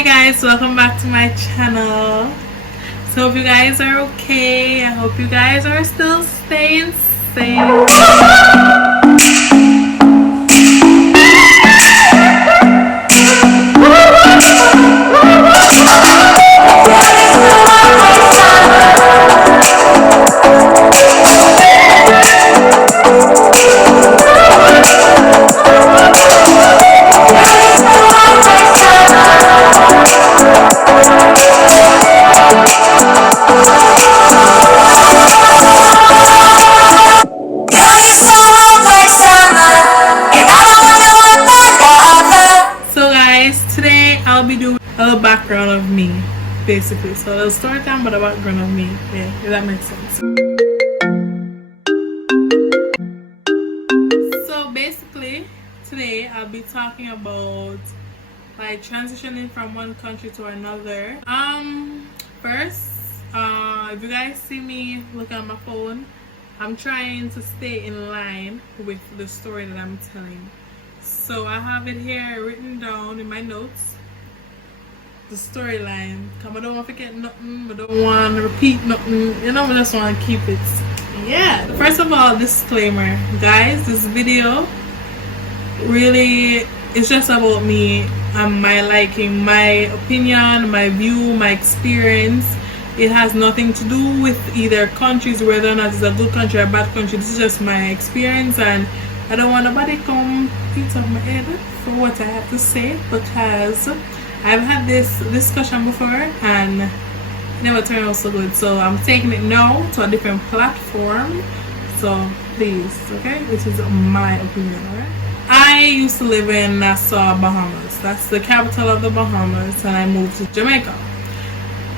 Hi guys, welcome back to my channel. So hope you guys are okay. I hope you guys are still staying safe. Background of me, basically. So the story time, but a background of me. Yeah, if that makes sense. So basically, today I'll be talking about like transitioning from one country to another. First, if you guys see me looking at my phone, I'm trying to stay in line with the story that I'm telling. So I have it here written down in my notes. The storyline, because I don't want to forget nothing, I don't want to repeat nothing, you know, I just want to keep it. Yeah. First of all, disclaimer, guys, this video really is just about me and my liking, my opinion, my view, my experience. It has nothing to do with either countries, whether or not it's a good country or a bad country. This is just my experience, and I don't want nobody come beat up my head for what I have to say, because I've had this discussion before and never turned out so good. So I'm taking it now to a different platform. So please, okay? This is my opinion, alright? I used to live in Nassau, Bahamas. That's the capital of the Bahamas, and I moved to Jamaica.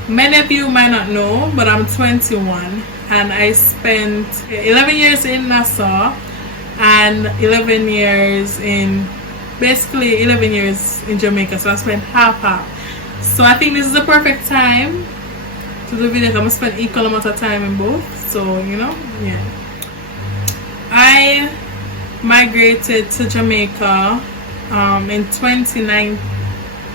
Many of you might not know, but I'm 21 and I spent 11 years in Nassau and 11 years in basically 11 years in Jamaica, so I spent half. So I think this is the perfect time to do video. I'm gonna spend equal amount of time in both, so you know, yeah. I migrated to Jamaica in 2019.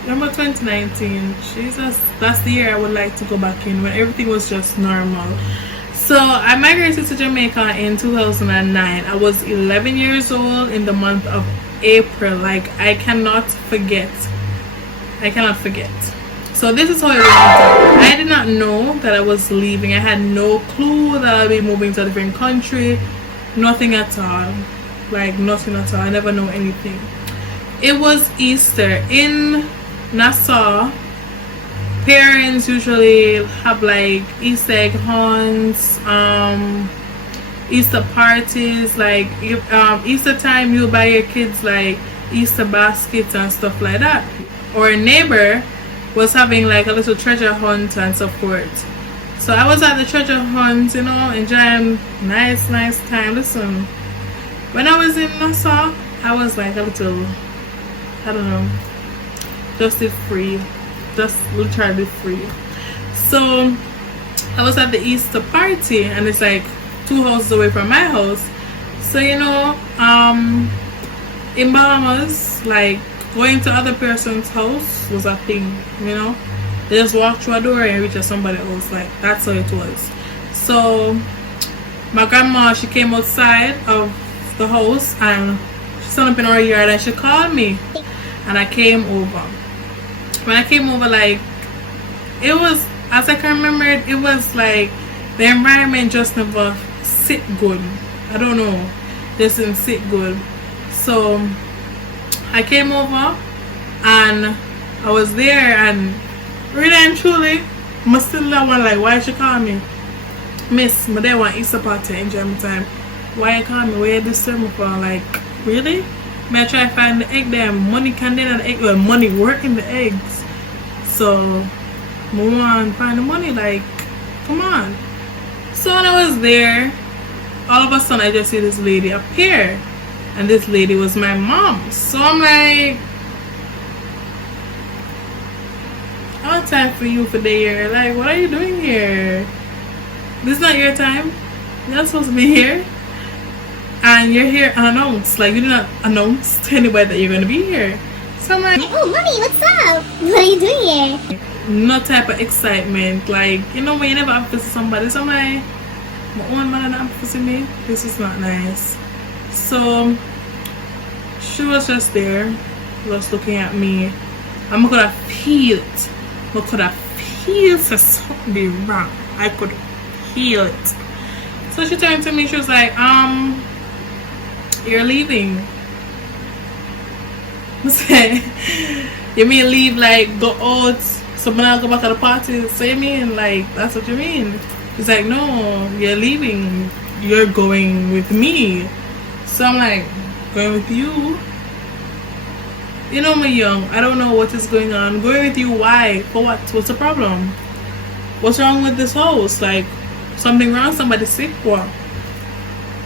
Remember 2019? Jesus, that's the year I would like to go back in, when everything was just normal. So I migrated to Jamaica in 2009. I was 11 years old in the month of April. Like, I cannot forget. So this is how it went down. I did not know that I was leaving. I had no clue that I'll be moving to a different country. Nothing at all. Like, nothing at all. I never know anything. It was Easter in Nassau. Parents usually have like Easter egg hunts, Easter parties, like Easter time you'll buy your kids like Easter baskets and stuff like that. Or a neighbor was having like a little treasure hunt and so forth. So I was at the treasure hunt, you know, enjoying nice time. Listen, when I was in Nassau, I was like a little, I don't know, just free. Just literally free. So I was at the Easter party, and it's like 2 houses away from my house. So you know, in Bahamas, like going to other person's house was a thing, you know. They just walk through a door and reach somebody else. Like, that's how it was. So my grandma, she came outside of the house and she stood up in our yard and she called me, and I came over. When I came over, like, it was, as I can remember it, it was like the environment just never sit good. I don't know, just didn't sit good. So I came over and I was there, and really and truly, I still that one, like, why she call me? Miss, my day want Easter party, enjoy my time. Why you call me? Why you disturb me for? Like, really? May I try to find the egg there? Money can in the egg, well, money working the eggs. So I want to find the money, like, come on. So when I was there, all of a sudden I just see this lady appear, and this lady was my mom. So I'm like, I don't have time for you for the year. Like, what are you doing here? This is not your time. You're not supposed to be here. And you're here unannounced. Like, you did not announce to anybody that you're going to be here. So I'm like, oh, mommy, what's up? What are you doing here? no type of excitement. Like, you know, when you never have to see somebody, so I'm like, my own man not have to see me. This is not nice. So she was just there, just looking at me. And I could have feel it. I could have feel for something wrong. I could feel it. So she turned to me, she was like, you're leaving. I said, you mean leave, like go out, so when I go back to the party? So you mean like that's what you mean? She's like, no, you're leaving, you're going with me. So I'm like, going with you? You know me young, I don't know what is going on. Going with you, why? For what? What's the problem? What's wrong with this house? Like, something wrong? Somebody sick? What?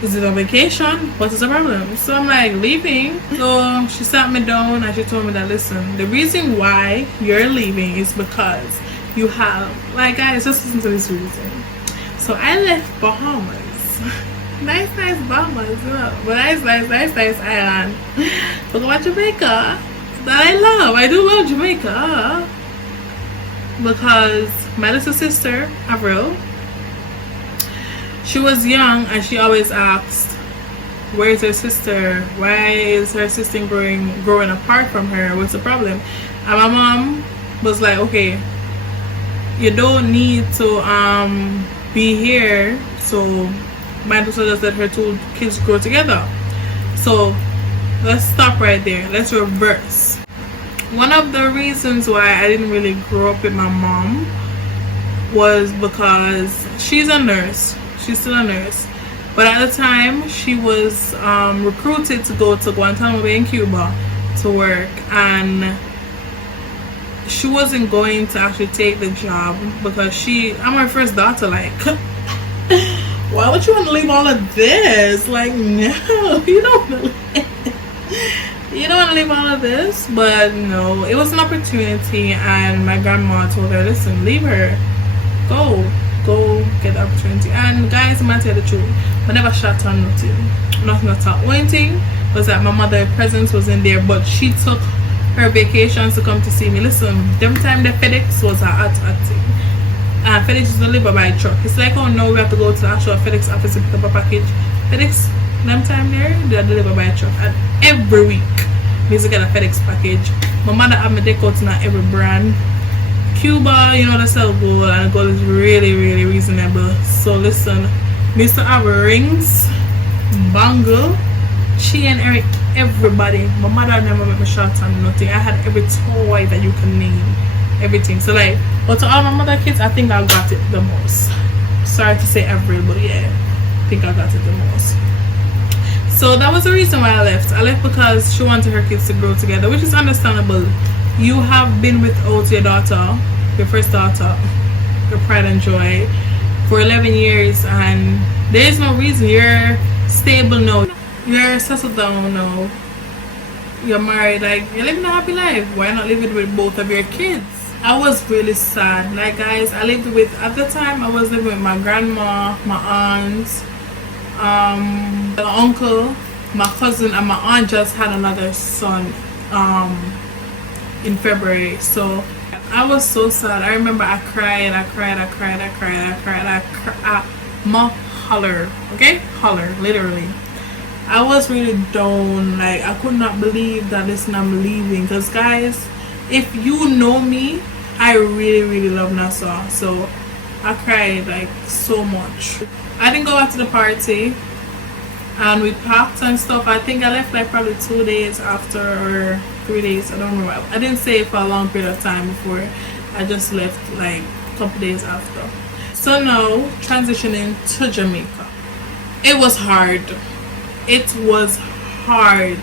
Is it a vacation? What is the problem? So I'm like, leaving. So she sat me down and she told me that, listen, the reason why you're leaving is because you have, like, guys, just listen to this reason. So I left Bahamas. nice Bahamas, you know, but nice island. So go to Jamaica. That I love. I do love Jamaica. Because my little sister, Avril, she was young and she always asked, where's her sister? Why is her sister growing apart from her? What's the problem? And my mom was like, okay, you don't need to be here. So my sister just let her two kids grow together. So let's stop right there. Let's reverse. One of the reasons why I didn't really grow up with my mom was because she's a nurse. She's still a nurse. But at the time, she was recruited to go to Guantanamo Bay in Cuba to work. And she wasn't going to actually take the job because I'm her first daughter. Like, why would you want to leave all of this? Like, no, you don't want to you don't want to leave all of this. But no, it was an opportunity. And my grandma told her, listen, leave her. Go get the opportunity. And guys, I'm gonna tell the truth, I never shot on nothing at all. One thing was that my mother's presence was in there, but she took her vacations to come to see me. Listen, them time the FedEx was a hot thing. FedEx is delivered by truck. It's like, oh no, we have to go to the actual FedEx office to pick up a package. FedEx, them time there, they're delivered by truck. And every week we used to get a FedEx package. My mother had me deck out in every brand. Cuba, you know, they sell gold, and gold is really reasonable. So listen, Mr. have rings, bangle, chain, everybody. My mother never made me shots and nothing. I had every toy that you can name, everything. So like, but to all my mother kids, I think I got it the most. Sorry to say every, but yeah, I think I got it the most. So that was the reason why I left. I left because she wanted her kids to grow together, which is understandable. You have been without your daughter, your first daughter, your pride and joy, for 11 years, and there is no reason. You're stable now, you're settled down now, you're married, like you're living a happy life. Why not live it with both of your kids? I was really sad. Like guys, I lived with, at the time I was living with my grandma, my aunt, my uncle, my cousin, and my aunt just had another son in February. So I was so sad. I remember I cried, holler, okay, holler, literally. I was really down. Like I could not believe that listen, I'm leaving. Because guys, if you know me, I really love Nassau. So I cried like so much. I didn't go back to the party, and we packed and stuff. I think I left like probably 2 days after, or 3 days, I don't remember. I didn't stay for a long period of time before. I just left like a couple days after. So now transitioning to Jamaica, it was hard. It was hard.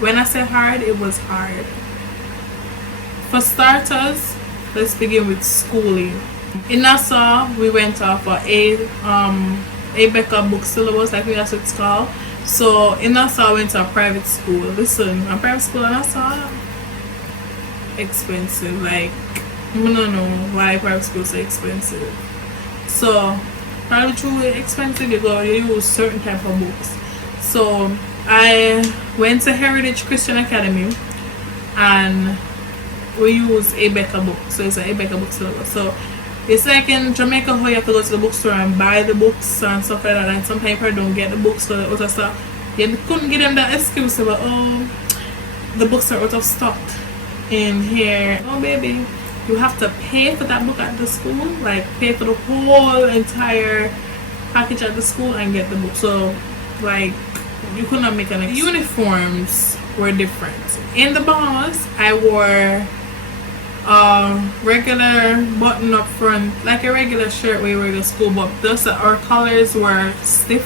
When I say hard, it was hard. For starters, let's begin with schooling. In Nassau, we went off a Becca book syllabus, I think that's what it's called. So in Nassau, I went to a private school. Listen, a private school in Nassau, expensive. Like, I don't know why private schools are expensive. So private school is expensive. You use certain type of books. So I went to Heritage Christian Academy, and we use a Becca book, so it's a Becca book syllabus. So it's like in Jamaica how you have to go to the bookstore and buy the books and stuff like that, and sometimes you don't get the books, so other stuff. You couldn't give them that excuse about, oh, the books are out of stock in here. Oh baby, you have to pay for that book at the school, like pay for the whole entire package at the school and get the book. So like you could not make an excuse. Uniforms were different. In the Bahamas, I wore regular button up front, like a regular shirt we wear to school, but those our colors were stiff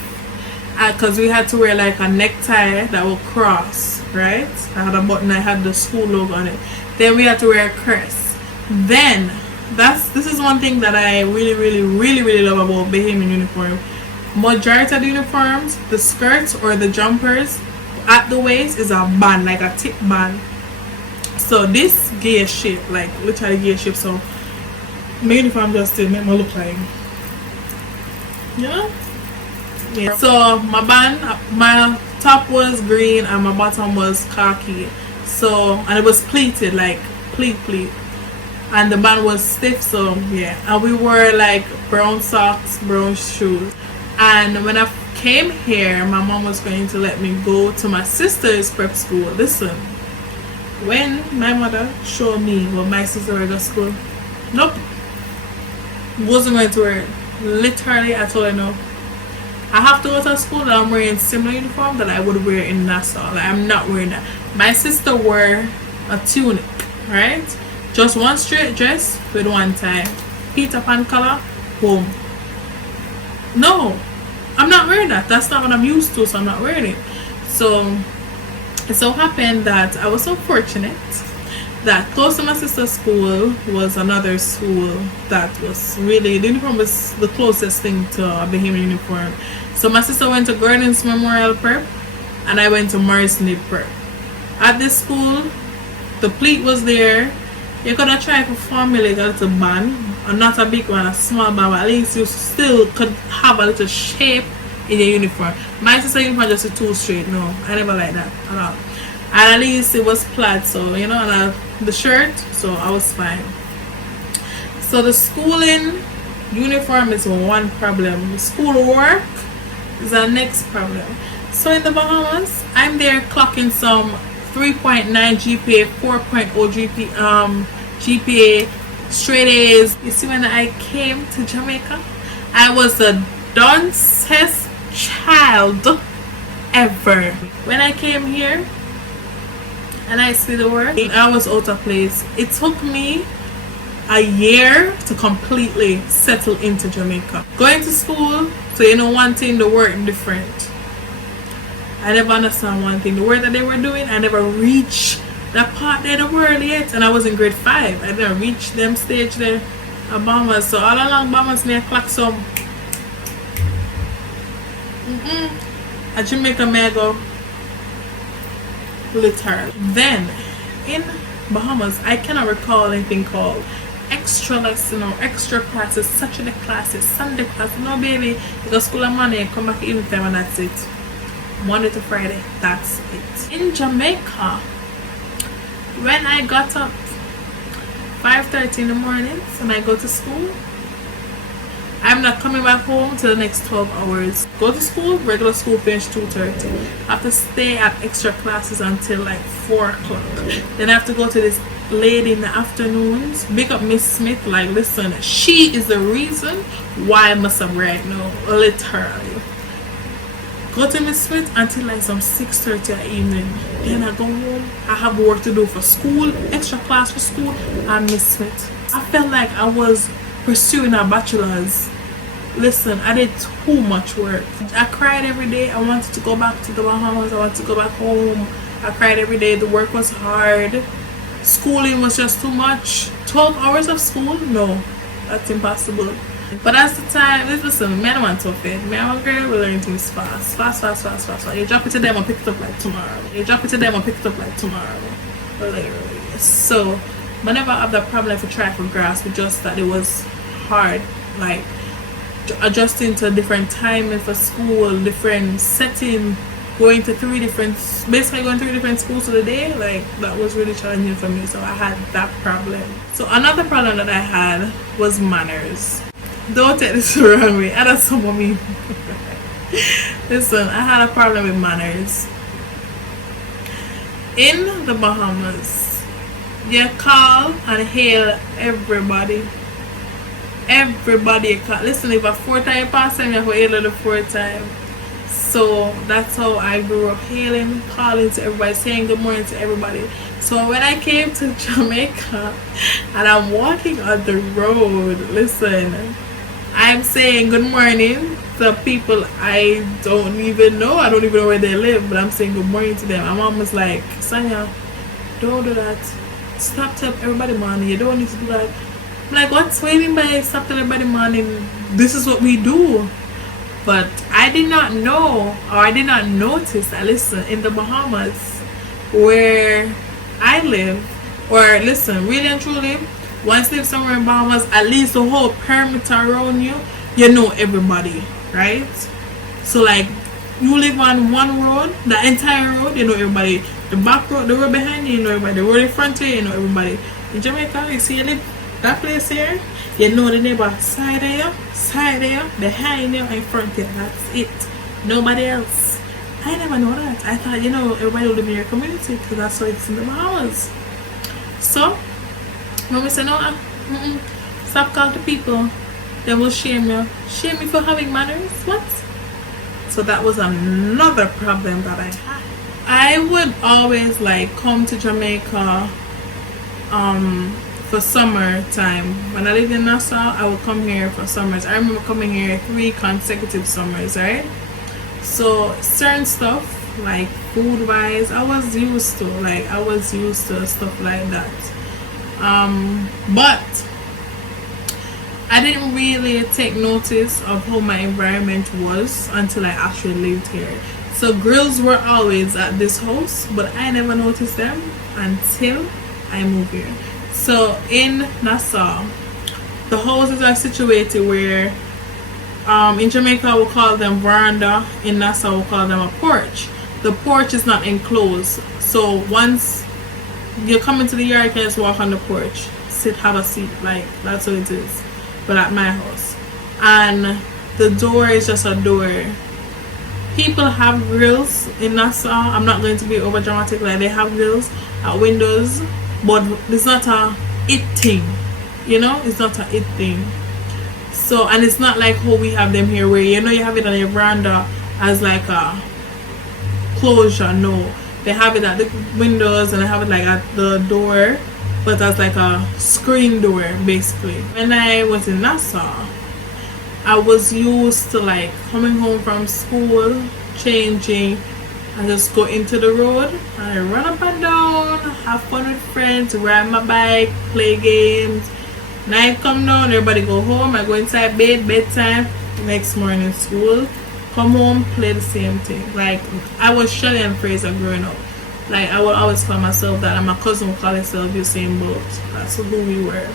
because we had to wear like a necktie that would cross, right? I had a button, I had the school logo on it. Then we had to wear a crest. Then this is one thing that I really love about Bahamian uniform. Majority of the uniforms, the skirts or the jumpers at the waist is a band, like a tip band. So this gear shape, like literally gear shape. So my uniform just to make me look like, yeah. So my band, my top was green and my bottom was khaki. So and it was pleated, like pleat, and the band was stiff. So yeah, and we wore like brown socks, brown shoes. And when I came here, my mom was going to let me go to my sister's prep school. Listen. When my mother showed me what my sister went to school, nope, wasn't going to wear it. Literally, I told her no. I have to go to school that I'm wearing similar uniform that I would wear in Nassau. Like, I'm not wearing that. My sister wore a tunic, right? Just one straight dress with one tie. Peter Pan color, boom. No, I'm not wearing that. That's not what I'm used to, so I'm not wearing it. So it so happened that I was so fortunate that close to my sister's school was another school that was really, the uniform was the closest thing to a Bahamian uniform. So my sister went to Gordon's Memorial Prep and I went to Morrison Prep. At this school, the pleat was there. You could have tried to formulate a little band, and not a big one, a small band, but at least you still could have a little shape in your uniform. My sister uniform just too straight. No, I never like that at all. And at least it was plaid, so you know, and the shirt, so I was fine. So the schooling uniform is one problem. The school work is the next problem. So in the Bahamas, I'm there clocking some 3.9 GPA, 4.0 GPA, straight A's. You see, when I came to Jamaica, I was the dumbest child ever. When I came here and I see the work, I was out of place. It took me a year to completely settle into Jamaica. Going to school, so you know one thing, the work different. I never understand one thing. The work that they were doing, I never reached that part there the world yet. And I was in grade 5. I didn't reach them stage there at Bahamas. So all along Bahamas near clock some at Jamaica may I go literally. Then in Bahamas I cannot recall anything called extra lesson or extra classes, Saturday classes, Sunday classes. No baby, you go school on Monday and come back evening time and that's it. Monday to Friday, that's it. In Jamaica, when I got up 5:30 in the morning and I go to school, I'm not coming back home till the next 12 hours. Go to school, regular school finish 2:30. I have to stay at extra classes until like 4 o'clock. Then I have to go to this lady in the afternoons. Big up Miss Smith, like listen, she is the reason why I'm up right now, literally. Go to Miss Smith until like some 6:30 in the evening. Then I go home. I have work to do for school, extra class for school, and Miss Smith. I felt like I was pursuing a bachelor's. Listen, I did too much work. I cried every day. I wanted to go back to the Bahamas. I wanted to go back home. I cried every day. The work was hard. Schooling was just too much. 12 hours of school? No, that's impossible. But that's the time. Listen, man, I want to fit. Man, I'm a girl. We learn things fast. You drop it to them and pick it up like tomorrow. Literally. So, whenever I have that problem, I try for grasp, just that it was hard. Like adjusting to different timing for school, different setting going to basically going to 3 different schools for the day. Like, that was really challenging for me. So I had that problem. So another problem that I had was manners. Don't take this the wrong way. I don't some of me. Listen, I had a problem with manners. In the Bahamas, you call and hail everybody. Everybody you call. Listen, if a 4-time pass time, you have to hail the 4-time. So that's how I grew up, hailing, calling to everybody, saying good morning to everybody. So when I came to Jamaica and I'm walking on the road, listen, I'm saying good morning to people I don't even know. I don't even know where they live, but I'm saying good morning to them. My mom was like, Sanya, don't do that. Stop telling everybody morning. You don't need to do that. I'm like, what's waiting by stop telling everybody morning? This is what we do. But I did not know, or I did not notice that, listen, in the Bahamas where I live, or listen, really and truly, once you live somewhere in Bahamas, at least the whole perimeter around you, you know everybody, right? So like, you live on one road, the entire road, you know everybody. The back road, the road behind you, you know everybody. The road in front of you, you know everybody. In Jamaica, you see you live that place here, you know the neighbor side of you, behind you, in front of you. That's it. Nobody else. I never know that. I thought, you know, everybody would live in your community because that's what it's in the Bahamas. So, when we say no, stop calling to people, they will shame you. Shame you for having manners? What? So that was another problem that I had. I would always like come to Jamaica for summertime. When I lived in Nassau, I would come here for summers. I remember coming here 3 consecutive summers, right? So certain stuff like food wise, I was used to stuff like that. But I didn't really take notice of how my environment was until I actually lived here. So grills were always at this house, but I never noticed them until I moved here. So in Nassau, the houses are situated where in Jamaica we'll call them veranda, in Nassau we'll call them a porch. The porch is not enclosed, so once you come into the yard you can just walk on the porch, sit, have a seat, like that's what it is. But at my house, and the door is just a door. People have grills in Nassau. I'm not going to be over dramatic, like they have grills at windows, but it's not a it thing, you know, it's not a it thing. So, and it's not like how we have them here where, you know, you have it on your veranda as like a closure. No, they have it at the windows and they have it like at the door, but as like a screen door basically. When I was in Nassau, I was used to like coming home from school, changing, and just go into the road and I run up and down, have fun with friends, ride my bike, play games. Night come down, everybody go home, I go inside bed, bedtime, next morning school, come home, play the same thing. Like, I was Shelly and Fraser growing up. Like, I would always call myself that, and my cousin would call herself the same boat. That's who we were.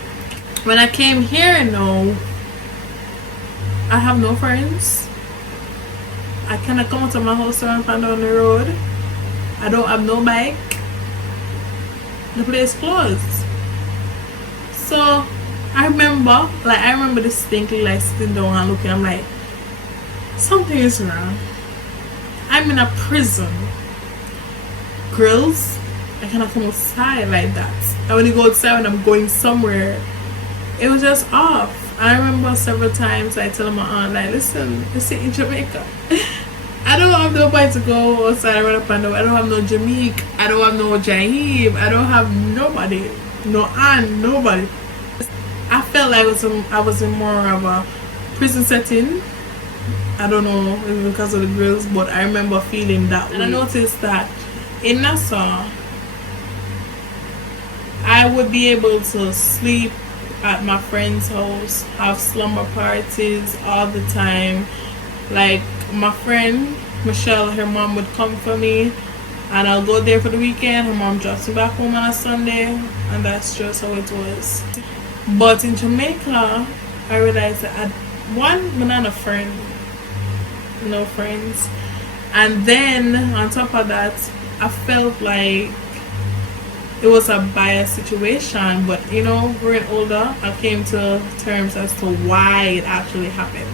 When I came here now, I have no friends. I cannot come out of my house and find down the road. I don't have no bike. The place closed. So I remember distinctly like sitting down and looking. I'm like, something is wrong. I'm in a prison. Girls, I cannot come outside like that. And when you go outside when I'm going somewhere, it was just off. I remember several times I tell my aunt, like, listen, you see in Jamaica, I don't have nobody to go outside and run up and down. I don't have no Jamaica, I don't have no Jaheem, I don't have nobody, no aunt, nobody. I felt like I was in more of a prison setting. I don't know if it's because of the girls, but I remember feeling that way. And I noticed that in Nassau, I would be able to sleep at my friend's house, have slumber parties all the time. Like, my friend Michelle, her mom would come for me and I'll go there for the weekend. Her mom drops me back home on a Sunday, and that's just how it was. But in Jamaica, I realized that I had no friends, And then on top of that, I felt like it was a biased situation, but you know, growing older, I came to terms as to why it actually happened.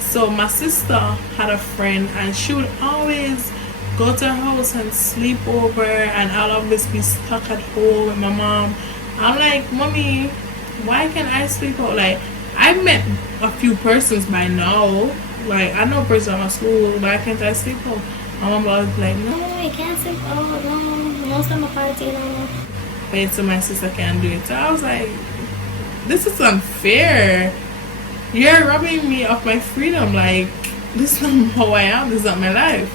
So my sister had a friend, and she would always go to her house and sleep over, and I'll always be stuck at home with my mom. I'm like, mommy, why can't I sleep out? Like, I've met a few persons by now. Like, I know a person at my school, why can't I sleep out? My mom was like, no, you can't sleep out, no, most of my party, no. But so my sister can't do it. So I was like, this is unfair. You're robbing me of my freedom. Like, this is not how I am, this is not my life.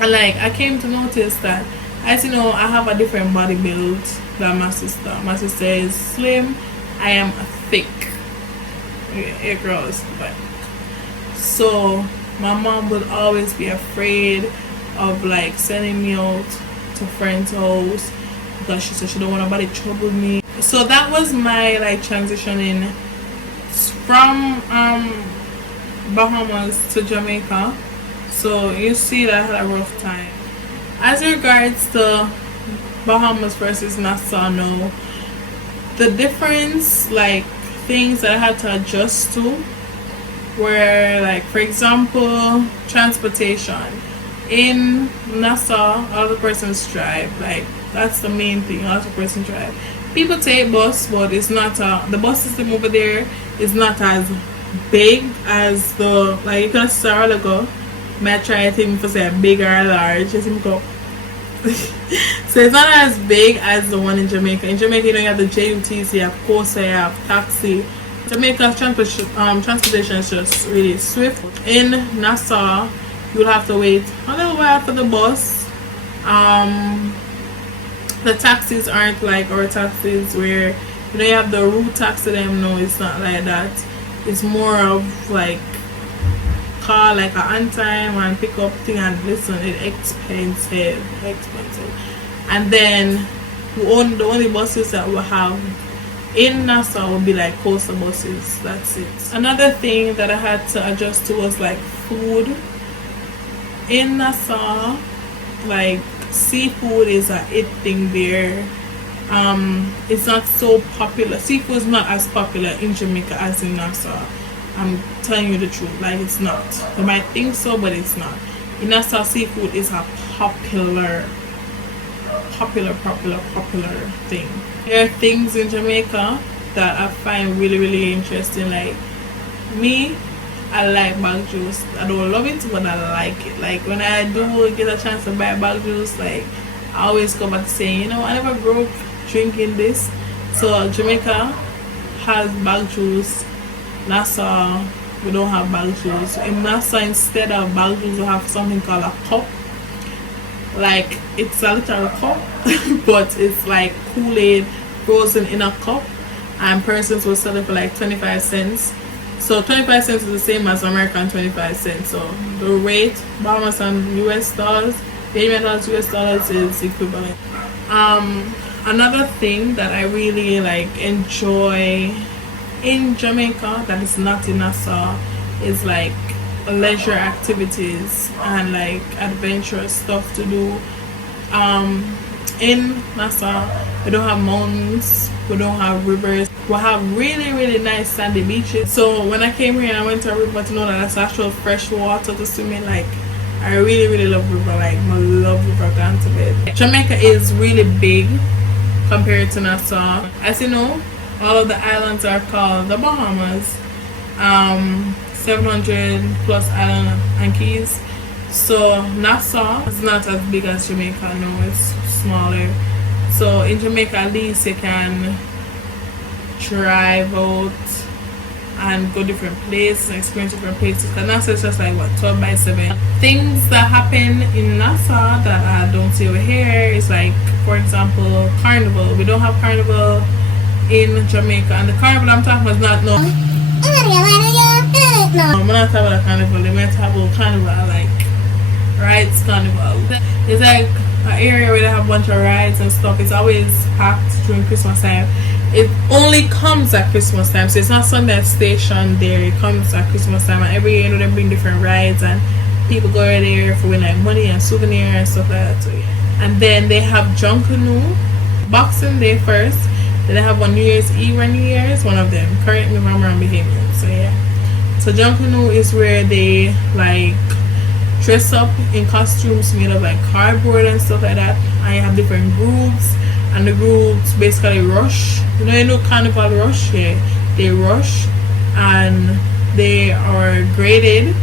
And like, I came to notice that, as you know, I have a different body build than my sister. My sister is slim, I am thick. It grows, but so my mom would always be afraid of like sending me out to friends' house because she said she don't want nobody trouble me. So that was my like transitioning from Bahamas to Jamaica. So you see that I had a rough time. As regards to Bahamas versus Nassau, no, the difference, like things that I had to adjust to were like, for example, transportation. In Nassau, all the persons drive. Like, that's the main thing, all the persons drive. People take bus, but it's not the bus system over there is not as big as the, like, you can see a while ago, may try to think for say big or large, just go. So it's not as big as the one in Jamaica. In Jamaica, you know, you have the JUTC, you have Costa, you have taxi. Jamaica's transportation is just really swift. In Nassau, you'll have to wait a little while for the bus. The taxis aren't like our taxis where, you know, you have the route taxi. Them, no, it's not like that. It's more of like call like a on time and pick up thing, and listen, it's expensive. And then the only buses that we have in Nassau will be like coastal buses. That's it. Another thing that I had to adjust to was like food. In Nassau, like seafood is a it thing there. It's not so popular. Seafood is not as popular in Jamaica as in Nassau. I'm telling you the truth. Like, it's not. You might think so, but it's not. In Nassau, seafood is a popular thing. There are things in Jamaica that I find really, really interesting. Like me, I like bag juice. I don't love it, but I like it. Like when I do get a chance to buy bag juice, like I always come back saying, you know, I never broke drinking this. So Jamaica has bag juice. Nassau, we don't have bag juice. In Nassau, instead of bag juice, we have something called a cup. Like, it's a literal cup, but it's like Kool-Aid frozen in a cup, and persons will sell it for like 25 cents. So 25 cents is the same as American 25 cents. So the rate, Bahamas and US dollars, Canadian dollars, US dollars is equivalent. Another thing that I really like enjoy in Jamaica that is not in Nassau is like leisure activities and like adventurous stuff to do. In Nassau, we don't have mountains, we don't have rivers, we have really, really nice sandy beaches. So when I came here and I went to a river to know that that's actual fresh water to swim in, like I really, really love river. Like I love river gone to bed. Jamaica is really big compared to Nassau. As you know, all of the islands are called the Bahamas. 700 plus island and keys. So Nassau is not as big as Jamaica. No, it's smaller. So in Jamaica, at least you can drive out and go different places and experience different places. Because Nassau is just like what, 12 by 7. Things that happen in Nassau that I don't see over here is like, for example, carnival. We don't have carnival in Jamaica, and the carnival I'm talking about is not no. No, I'm not talking about a carnival. They might have a carnival like rides carnival. It's like an area where they have a bunch of rides and stuff. It's always packed during Christmas time. It only comes at Christmas time, so it's not something that's stationed there. It comes at Christmas time, and every year, you know, they bring different rides and People go there for win like money and souvenir and stuff like that. So yeah. And then they have Junkanoo, Boxing Day first. Then they have one New Year's Eve or New Year's, one of them. Correct me if I'm wrong, behavior. So yeah. So Junkanoo is where they like dress up in costumes made of like cardboard and stuff like that. I have different groups, and the groups basically rush. You know Carnival Rush? Yeah, they rush, and they are graded,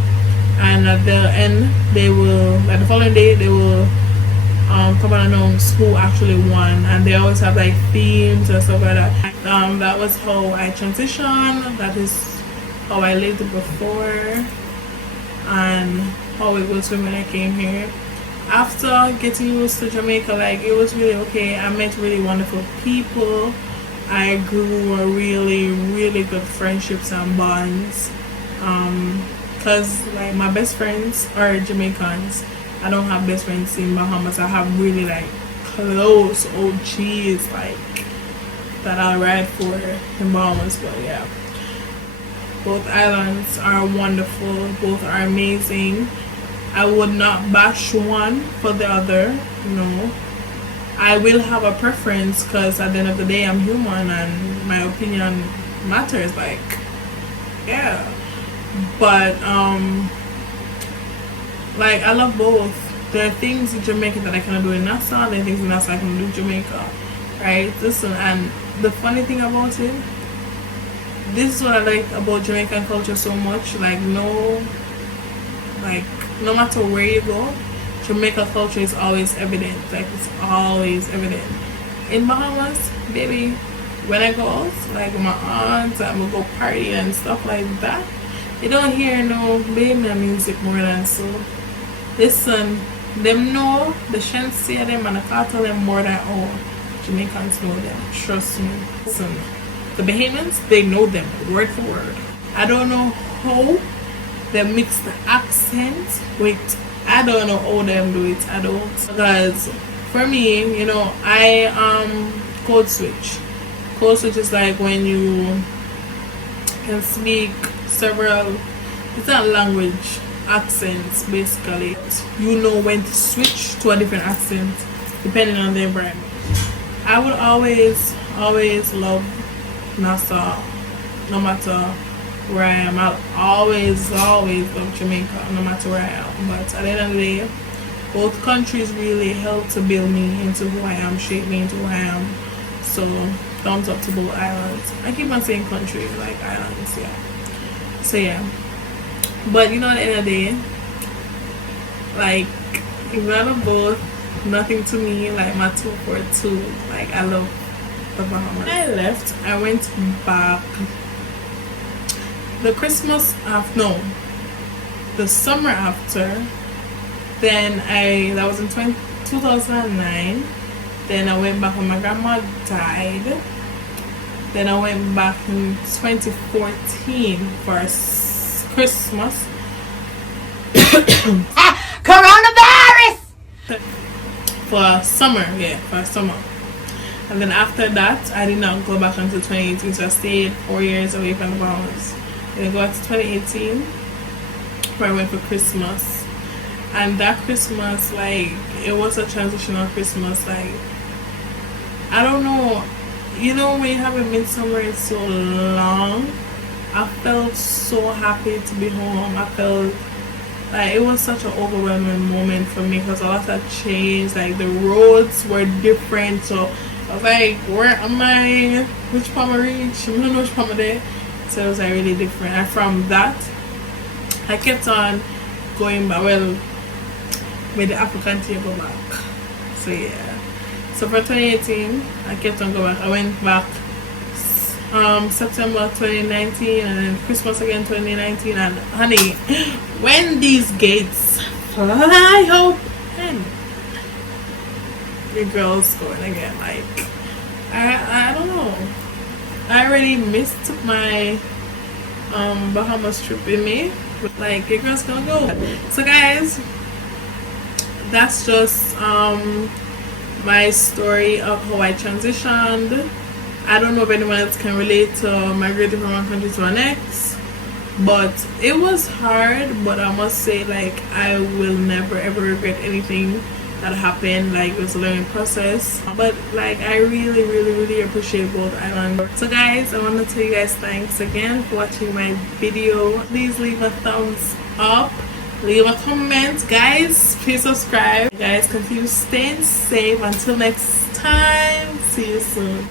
and at the end they will, like the following day, they will come and announce who actually won, and they always have like themes and stuff like that. That was how I transitioned. That is how I lived before, and how it was when I came here. After getting used to Jamaica, like it was really okay. I met really wonderful people. I grew a really good friendships and bonds. Cause like my best friends are Jamaicans. I don't have best friends in Bahamas. I have really like close OGs like that I ride for in Bahamas. But yeah, both islands are wonderful. Both are amazing. I would not bash one for the other. No, I will have a preference because at the end of the day I'm human and my opinion matters. Like yeah, but like I love both. There are things in Jamaica that I cannot do in Nassau. There are things in Nassau I can do in Jamaica, right? Listen, and the funny thing about it, this is what I like about Jamaican culture so much. Like no matter where you go, Jamaica culture is always evident. Like it's always evident. In Bahamas, baby, when I go out, like with my aunts, I'm gonna go party and stuff like that. You don't hear no baby music more than so. Listen, them know the Shanty them and the Cartel them more than all Jamaicans know them. Trust me. Listen, the Bahamians, they know them word for word. I don't know how they mix the accent with, I don't know how them do it. I don't. Because for me, you know, I code switch. Code switch is like when you can speak several, it's not language, accents basically. You know when to switch to a different accent depending on the environment. I would always love Nassau no matter where I am. I'll always love Jamaica no matter where I am. But at the end of the day, both countries really helped to build me into who I am, shape me into who I am. So thumbs up to both islands. I keep on saying country, like islands, yeah. So yeah. But you know, at the end of the day, like if I love both, nothing to me like my 242. Like I love the Bahamas. When I left, I went back the Christmas after, no, the summer after. Then that was in 2009. Then I went back when my grandma died. Then I went back in 2014 for Christmas. Coronavirus! For summer, yeah, for summer. And then after that, I did not go back until 2018, so I stayed 4 years away from the Bahamas. Then I go back to 2018, where I went for Christmas. And that Christmas, like, it was a transitional Christmas. Like, I don't know, you know, when you haven't been somewhere in so long, I felt so happy to be home. I felt like it was such an overwhelming moment for me because a lot had changed. Like the roads were different, so I was like, where am I? Which part am I reach? I don't know which part am I there. So it was like really different. And from that, I kept on going back. Well, with the African tea, go back. So yeah. So for 2018, I kept on going back. I went back September 2019 and then Christmas again 2019, and honey, when these gates fly open, the girl's going again. Like I don't know, I already missed my Bahamas trip in me, but like your girl's gonna go. So guys, that's just my story of how I transitioned. I don't know if anyone else can relate to migrating from one country to the next. but it was hard. But I must say, like, I will never ever regret anything that happened. Like, it was a learning process, but like I really appreciate both islands. So guys, I want to tell you guys thanks again for watching my video. Please leave a thumbs up, leave a comment, guys. Please subscribe, guys. Continue staying safe. Until next time, see you soon.